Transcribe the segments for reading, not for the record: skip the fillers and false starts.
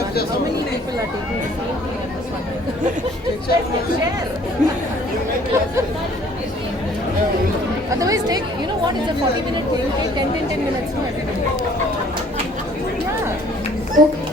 How many people are taking the same thing at this one? Let's share. Otherwise, take, you know what, it's a 40-minute thing. Take 10 minutes, no, everybody. Yeah. Okay.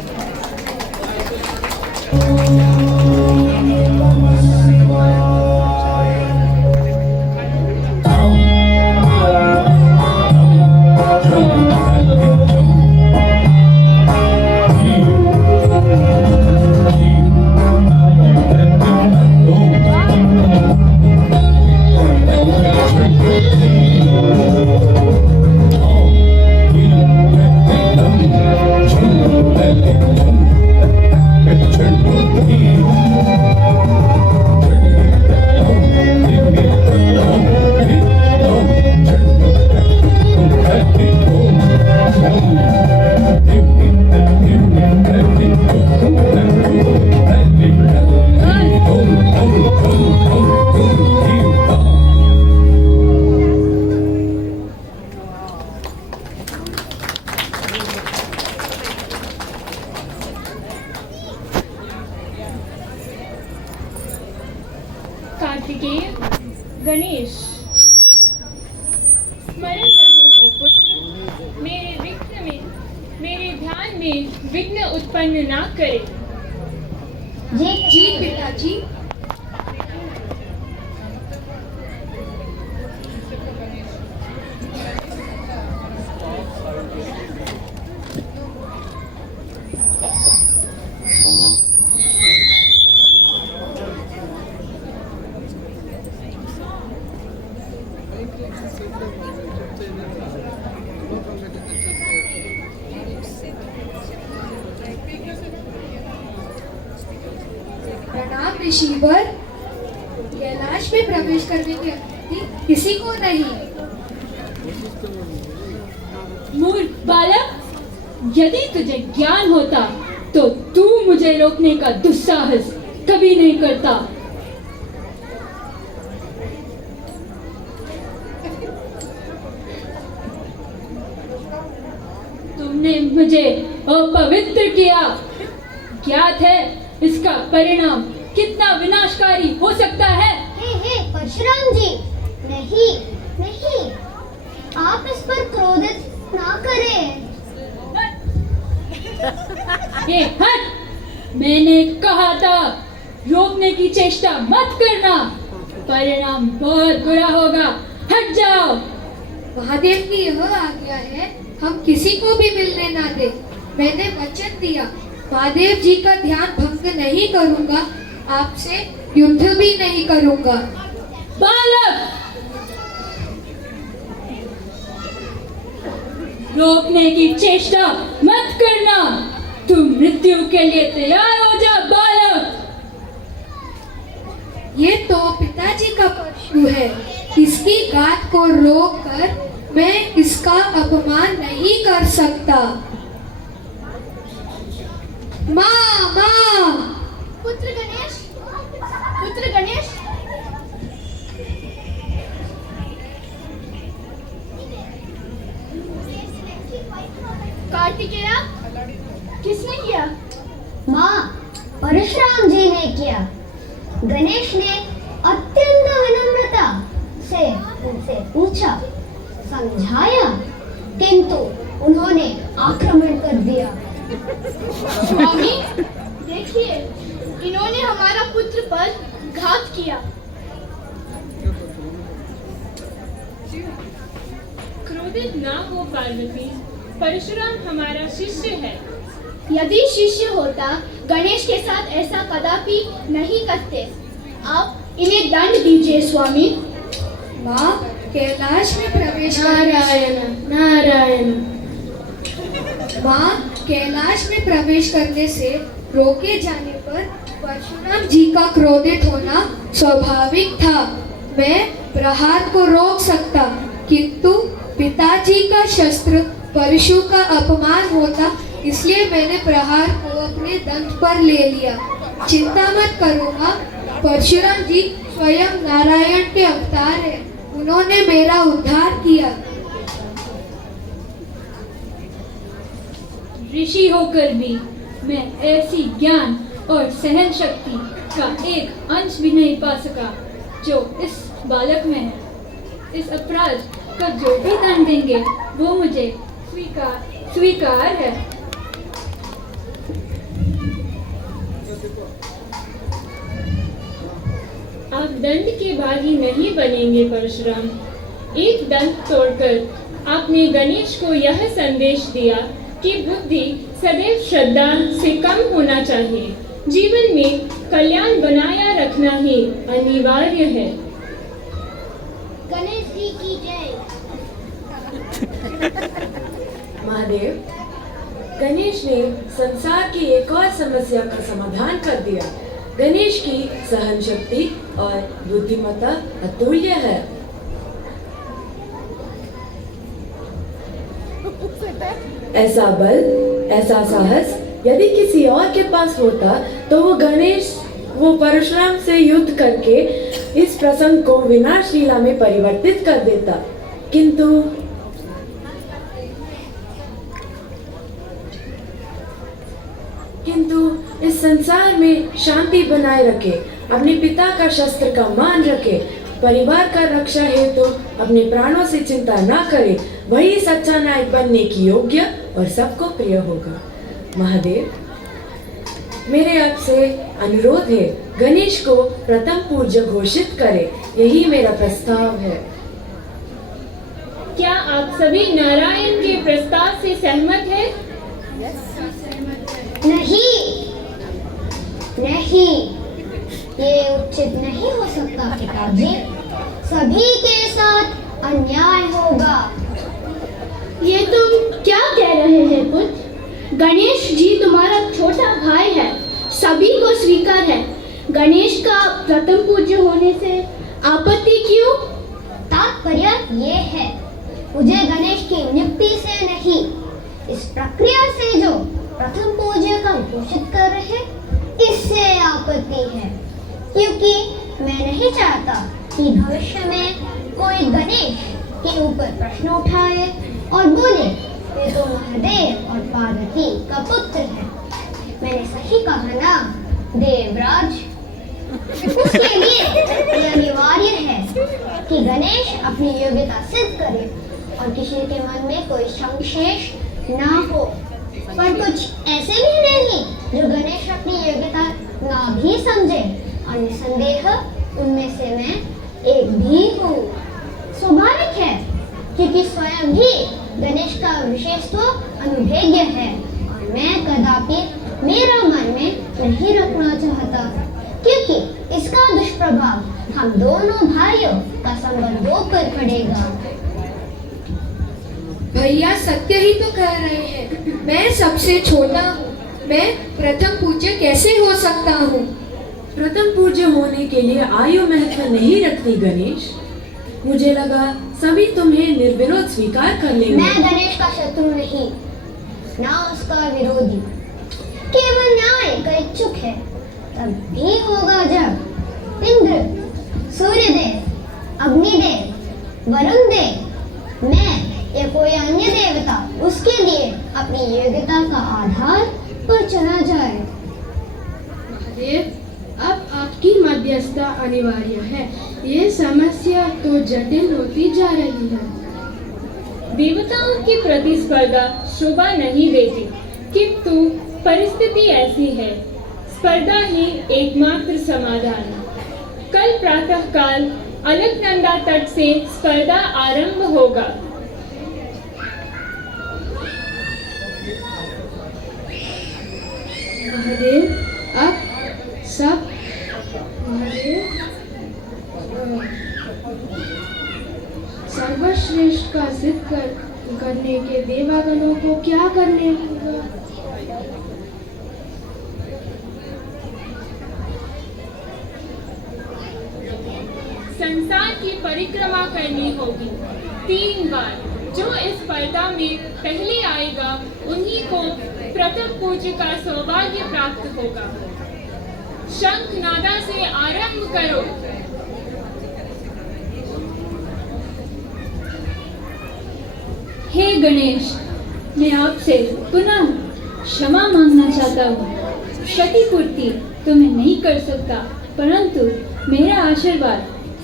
Kartikeya, Ganesh, स्मरण रहे हो पुत्र, मेरे ध्यान में विघ्न उत्पन्न ना करे। जी पिताजी। प्रणाम ऋषिवर। कैलाश में प्रवेश करने की अनुमति किसी को नहीं। मूर्ख बालक, यदि तुझे ज्ञान होता तो तू मुझे रोकने का दुस्साहस कभी नहीं करता। तुमने मुझे अपवित्र किया। ज्ञात है इसका परिणाम कितना विनाशकारी हो सकता है। हे परशुराम जी, नहीं नहीं, आप इस पर क्रोधित ना करें। हट! मैंने कहा था रोकने की चेष्टा मत करना, परिणाम बहुत बुरा होगा। हट जाओ। महादेव की यह आज्ञा है, हम किसी को भी मिलने ना दे। मैंने वचन दिया, महादेव जी का ध्यान भंग नहीं करूंगा, आपसे युद्ध भी नहीं करूंगा। बालक, रोकने की चेष्टा मत करना। तुम मृत्यु के लिए तैयार हो जा बालक। ये तो पिताजी का परशु है, इसकी गात को रोक कर मैं इसका अपमान नहीं कर सकता। माँ माँ, पुत्र गणेश, पुत्र गणेश, कार्तिकेय, किसने किया? माँ, परशुराम जी ने किया। गणेश ने अत्यंत विनम्रता से उनसे पूछा, समझाया, किंतु उन्होंने आक्रमण कर दिया। स्वामी, देखिए, इन्होंने हमारा पुत्र पर घात किया। क्रोधित ना हो पार्वती, परशुराम हमारा शिष्य है। यदि शिष्य होता, गणेश के साथ ऐसा कदापि नहीं करते। आप इन्हें दंड दीजिए स्वामी। माँ, कैलाश में प्रवेश नारायण नारायण। माँ, कैलाश में प्रवेश करने से रोके जाने पर परशुराम जी का क्रोधित होना स्वाभाविक था। मैं प्रहार को रोक सकता, किंतु पिताजी का शस्त्र परशु का अपमान होता, इसलिए मैंने प्रहार को अपने दंड पर ले लिया। चिंता मत करो माँ, परशुराम जी स्वयं नारायण के अवतार हैं, उन्होंने मेरा उद्धार किया। ऋषि होकर भी मैं ऐसी ज्ञान और सहन शक्ति का एक अंश भी नहीं पा सका जो इस बालक में है। इस अपराध का जो भी दंड देंगे वो मुझे स्वीकार है। आप दंड के भागी नहीं बनेंगे परशुराम। एक दंड तोड़कर आपने गणेश को यह संदेश दिया कि बुद्धि सदैव श्रद्धा से कम होना चाहिए। जीवन में कल्याण बनाया रखना ही अनिवार्य है। गणेश जी की जय। महादेव, गणेश ने संसार की एक और समस्या का समाधान कर दिया। गणेश की सहन शक्ति और बुद्धिमत्ता अतुल्य है। ऐसा बल, ऐसा साहस यदि किसी और के पास होता तो वो परशुराम से युद्ध करके इस प्रसंग को विनाश लीला में परिवर्तित कर देता। किंतु इस संसार में शांति बनाए रखे, अपने पिता का शस्त्र का मान रखे, परिवार का रक्षा हेतु अपने प्राणों से चिंता ना करे, वही सच्चा नायक बनने की योग्य और सबको प्रिय होगा। महादेव, मेरे आपसे अनुरोध है, गणेश को प्रथम पूज्य घोषित करें। यही मेरा प्रस्ताव है। क्या आप सभी नारायण के प्रस्ताव से सहमत हैं? नहीं, नहीं, ये उचित नहीं हो सकता पिताजी। सभी के साथ अन्याय होगा। ये तुम क्या कह रहे हैं पुत्र? गणेश जी तुम्हारा छोटा भाई है, सभी को स्वीकार है। गणेश का प्रथम पूज्य होने से आपत्ति क्यों? तात्पर्य ये है, मुझे गणेश की नियुक्ति से नहीं, इस प्रक्रिया से जो प्रथम पूज्य का घोषित कर रहे इससे आपत्ति है। क्योंकि मैं नहीं चाहता कि भविष्य में कोई गणेश के ऊपर प्रश्न उठाए और बोले ये तो महादेव और पार्वती का पुत्र है। मैंने सही कहा ना देवराज? उसके लिए यह अनिवार्य है कि गणेश अपनी योग्यता सिद्ध करे और किसी के मन में कोई संशय ना हो। पर कुछ ऐसे भी नहीं जो गणेश अपनी योग्यता ना भी समझे, और निसंदेह उनमें से मैं एक भी हूँ। स्वाभाविक है, क्योंकि स्वयं भी गणेश का विशेषत्व अनुभेद्य है और मैं कदापि मेरा मन में नहीं रखना चाहता, क्योंकि इसका दुष्प्रभाव हम दोनों भाइयों का संबंधों पर पड़ेगा। भैया सत्य ही तो कह रहे हैं। मैं सबसे छोटा हूँ, मैं प्रथम पूज्य कैसे हो सकता हूँ? प्रथम पूज्य होने के लिए आयु महत्व नहीं रखती गणेश। मुझे लगा सभी तुम्हें निर्विरोध स्वीकार कर लेंगे। मैं गणेश का शत्रु नहीं, ना उसका विरोधी, केवल न्याय का इच्छुक है। तब भी होगा जब इंद्र, सूर्यदेव, अग्निदेव, वरुण देव, मैं या कोई अन्य देवता उसके लिए अपनी योग्यता का आधार पर चला जाए। महादेव, अब आपकी मध्यस्थता अनिवार्य है। ये समस्या तो जटिल होती जा रही है। देवताओं की प्रतिस्पर्धा शोभा नहीं देती, किंतु परिस्थिति ऐसी है, स्पर्धा ही एकमात्र समाधान। कल प्रातःकाल अलकनंदा तट से स्पर्धा आरंभ होगा। महादेव, अब सब सर्वश्रेष्ठ का जिद करने के देवागणों को क्या करने होगा? संसार की परिक्रमा करनी होगी 3 बार। जो इस स्पर्धा में पहले आएगा उन्हीं को प्रथम पूज्य का सौभाग्य प्राप्त होगा। शंख नादा से आरंभ करो। हे गणेश, मैं आपसे पुनः क्षमा मांगना चाहता हूँ। क्षतिपूर्ति तो मैं नहीं कर सकता, परंतु मेरा आशीर्वाद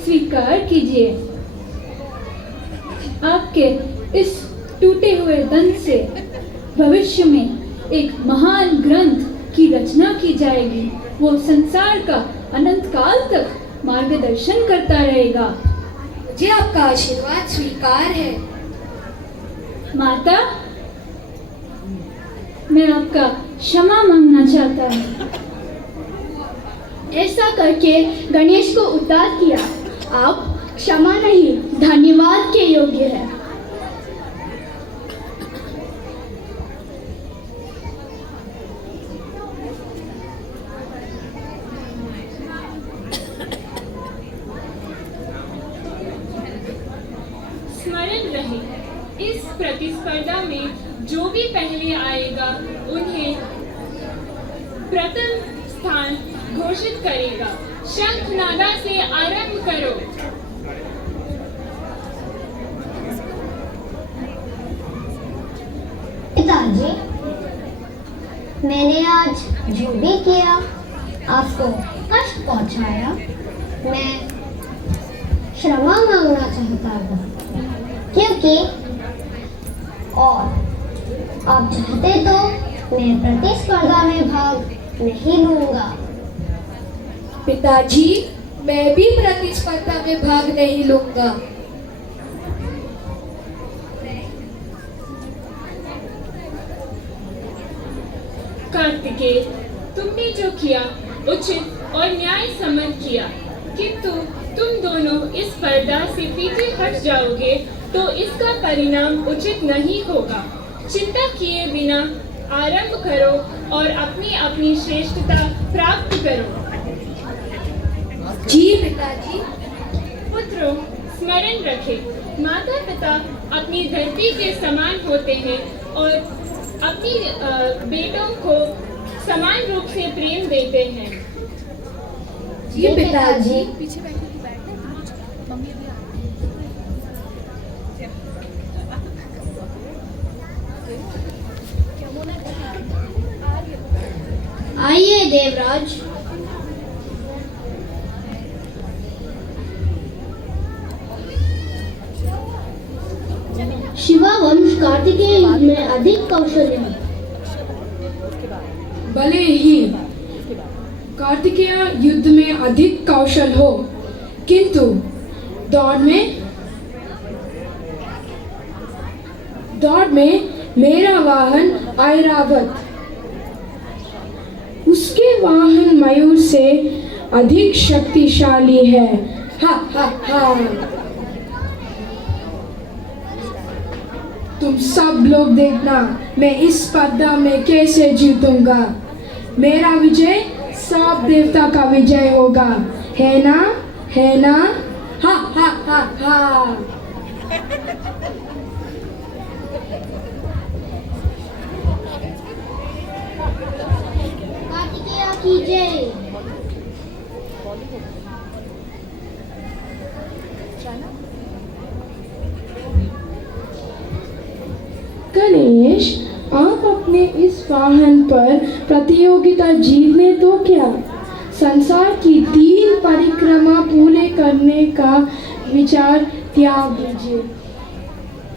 स्वीकार कीजिए। आपके इस टूटे हुए दंत से भविष्य में एक महान ग्रंथ की रचना की जाएगी। वो संसार का अनंत काल तक मार्गदर्शन करता रहेगा। मुझे आपका आशीर्वाद स्वीकार है। माता, मैं आपका क्षमा मांगना चाहता हूँ। ऐसा करके गणेश को उतार किया। आप क्षमा नहीं, धन्यवाद के योग्य है। स्मरण रहे, इस प्रतिस्पर्धा में जो भी पहले आएगा उन्हें प्रथम स्थान घोषित करेगा। शंखनादा से आरंभ करो। पिताजी, मैंने आज जो भी किया, आपको कष्ट पहुंचाया, मैं क्षमा मांगना चाहता हूँ, क्योंकि और आप चाहते तो मैं प्रतिस्पर्धा में भाग नहीं लूंगा। पिताजी, मैं भी प्रतिस्पर्धा में भाग नहीं लूंगा। कार्तिकेय, तुमने जो किया उचित और न्याय सम्मत किया, किंतु तुम दोनों इस स्पर्धा से पीछे हट जाओगे तो इसका परिणाम उचित नहीं होगा। चिंता किए बिना आरंभ करो और अपनी अपनी श्रेष्ठता प्राप्त करो। जी पिताजी। पुत्रों, स्मरण रखें, माता पिता अपनी धरती के समान होते हैं और अपनी बेटों को समान रूप से प्रेम देते हैं। जी पिताजी। पीछे बैठे मम्मी अभी आइए देवराज। शिवा वंश कार्तिकेय युग में अधिक कौशल्य है। भले ही कार्तिकेय युद्ध में अधिक कौशल हो, किंतु दौड़ में मेरा वाहन ऐरावत, उसके वाहन मयूर से अधिक शक्तिशाली है। हा हा हा। तुम सब लोग देखना, मैं इस स्पर्धा में कैसे जीतूंगा। मेरा विजय सब देवता का विजय होगा, है ना? है ना? हा हा हा हा। कार्तिकेय की जय। गणेश, आप अपने इस वाहन पर प्रतियोगिता जीतने तो क्या, संसार की 3 परिक्रमा पूरे करने का विचार त्याग दीजिए।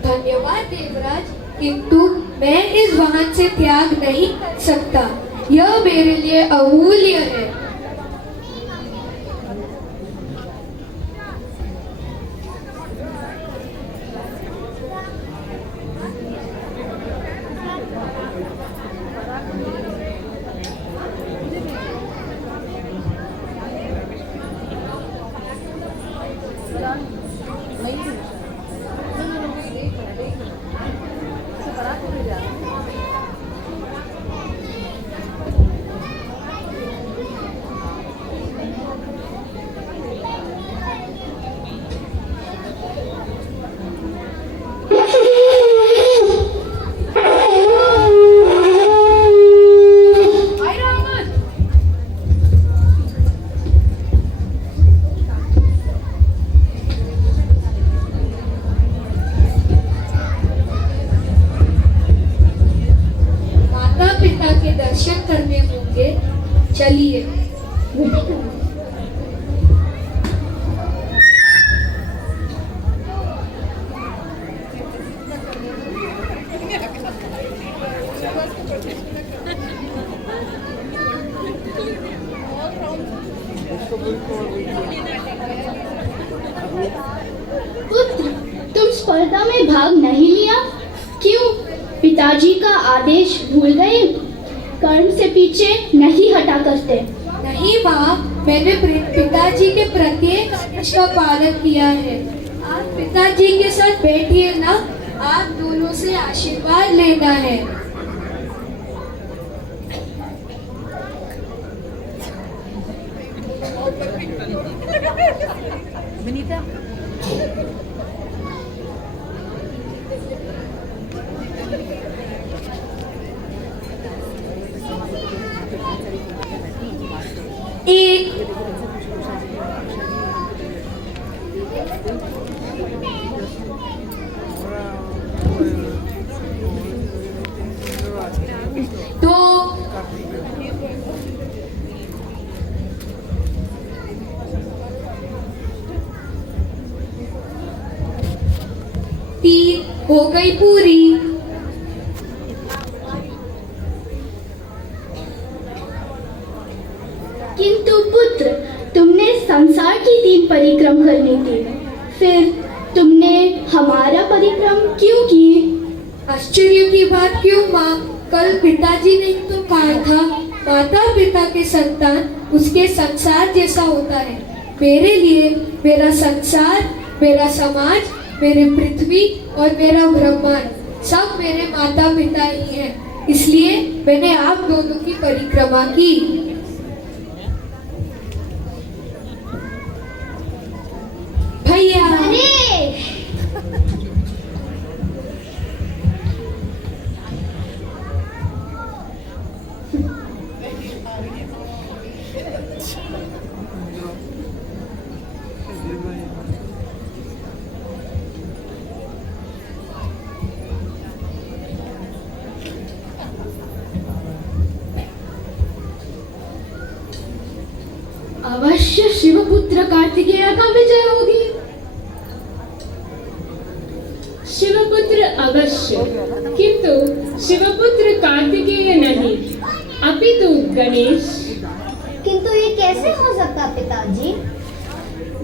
धन्यवाद देवराज, किंतु मैं इस वाहन से त्याग नहीं कर सकता। यह मेरे लिए अमूल्य है। करने होंगे। चलिए। पुत्र, तुम स्पर्धा में भाग नहीं लिया? क्यों? पिताजी का आदेश भूल गए? कर्म से पीछे नहीं हटा करते। नहीं माँ, मैंने पिताजी के प्रत्येक आदेश का पालन किया है। आप पिताजी के साथ बैठिए ना, आप दोनों से आशीर्वाद लेना है। Benita. एक, दो, तीन, हो गई पूरी। किंतु पुत्र, तुमने संसार की 3 परिक्रम करनी थी, फिर तुमने हमारा परिक्रम क्यों किए? आश्चर्य की बात क्यों माँ? कल पिताजी ने तो कहा था, माता पिता के संतान उसके संसार जैसा होता है। मेरे लिए मेरा संसार, मेरा समाज, मेरी पृथ्वी और मेरा ब्रह्मांड सब मेरे माता पिता ही हैं। इसलिए मैंने आप दोनों की परिक्रमा की। भैया, गणेश, अवश्य शिवपुत्र कार्तिकेय का विजय होगी। शिवपुत्र अवश्य, किंतु शिवपुत्र कार्तिकेय नहीं, अपितु गणेश। किंतु ये कैसे हो सकता पिताजी?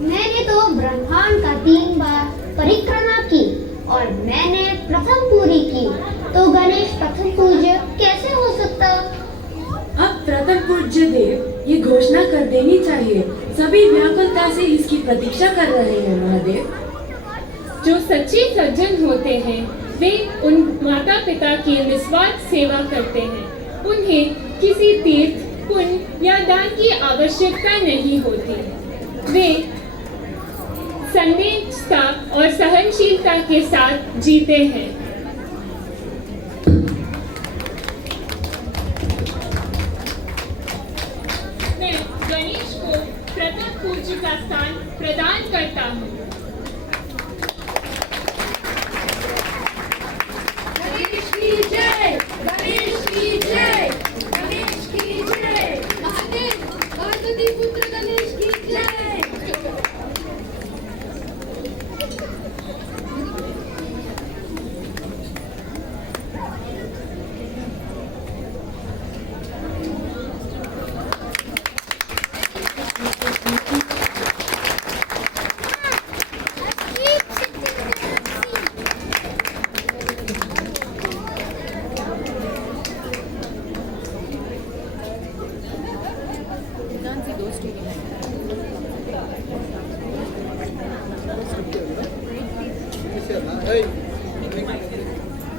मैंने तो ब्रह्मांड का 3 बार परिक्रमा की और मैंने प्रथम पूरी की, तो गणेश प्रथम पूज्य कैसे हो सकता? अब प्रथम पूज्य देव ये घोषणा कर देनी चाहिए। सभी व्याकुलता से इसकी प्रतीक्षा कर रहे हैं महादेव। जो सच्चे सज्जन होते हैं वे उन माता पिता की निस्वार्थ सेवा करते हैं। उन्हें किसी तीर्थ, पुण्य या दान की आवश्यकता नहीं होती। वे संवेदनशीलता और सहनशीलता के साथ जीते हैं। मैं गणेश को प्रथम पूज्य का स्थान प्रदान करता हूँ। गणेश की जय, गणेश की जय, गणेश की जय। महादेव, पार्वती पुत्र गणेश की जय। You can't see those two.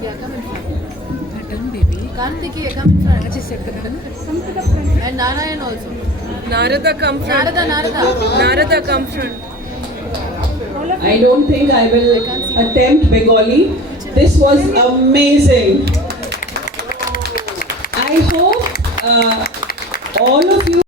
Yeah, come in front. Done, baby. Kartikeya, come in front. Just check the gun. Come to the front. And Narayan also. Narada come front. Narada. Narada come front. I don't think I will attempt Bengali. This was amazing. I hope all of you